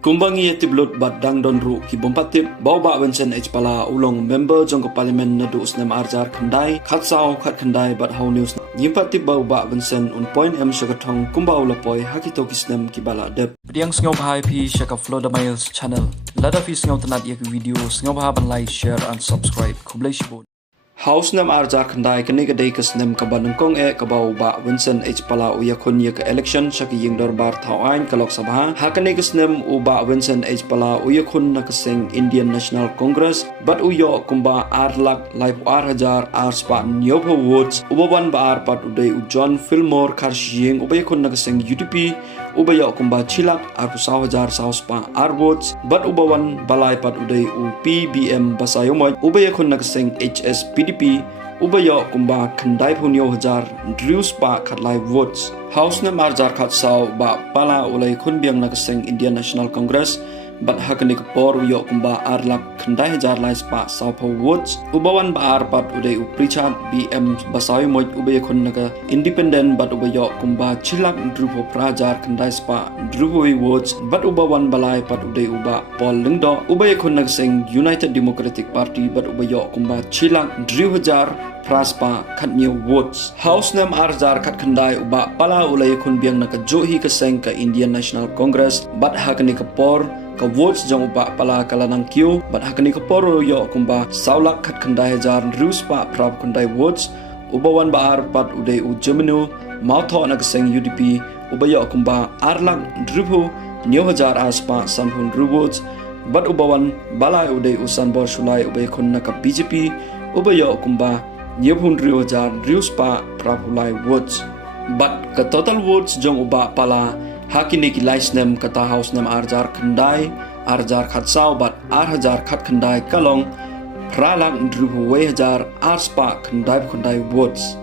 Kumbangi tiblut bat dang don ru ki bompatip bawba wensen h pala ulong member jong parliament na du usnem arjar khandai khatsao khat khandai bat how news yimpatip bawba wensen un point m shagathong kumbaw lapoi hakito kisnem ki bala dep Pdiang sngewbha pi shaka FLOWDA MILES Channel Lada fi sngewtynnad yak video sngewbha ban like share and subscribe Khublei Shibun House nam arjar khandai kani ka dei kasnem ka banang kong kabaw ba Vincent H pala uyakun yak election shaki ying dorbar thawain ka lok sabha hakani kasnem uba Vincent H pala uyakun na kaseng Indian National Congress but uyo kumba arlak live hajar spa nyopo votes ubawan ba pat uday John Fillmore karshing ubayakun na kaseng UDP ubayo kumba chilak saw hajar spa votes but ubawan balay pat uday PBM basayomoy ubayakun na kaseng HSPD ubayo kumba khandai phunyo hajar drews pa khatlai votes house na marjar khat saw ba pala ulai khun biang na kaseng Indian National Congress but hakani por yo kumba arlak khandai hajar lai spa saw pho votes ubawan ba pat uday upricha BM basawi moj ubay khun na independent but ubayo kumba chilak drupo prajar khandai spa drupoi votes but ubawan balai pat uday uba pol lingdo ubay khun na kaseng United Democratic Party but ubayo kumba chilak drew hajar praspa khat new votes house nam arjar khat khandai uba pala ulai khun biang na ka johi ka seng ka Indian National Congress but hakani ka por ka votes jong uba pala kalanang queue but hakani ka por yo kumba saulak khat khandai hajar ruspa prap khandai votes ubawan baar pat uday u jemenu mautho na ka seng UDP ubayo kumba arlak drupu new hajar aspa sanhun votes but ubawan balai uday usan bor sulai ubay khun na ka BJP ubayo kumba Nyebhun hajar riuspa prapulai votes but ka total votes jong uba pala hakini ki laisnem kata house nam arjar khandai arjar khatsau but hajar khat khandai kalong pralang druhu hajar arspa khandai votes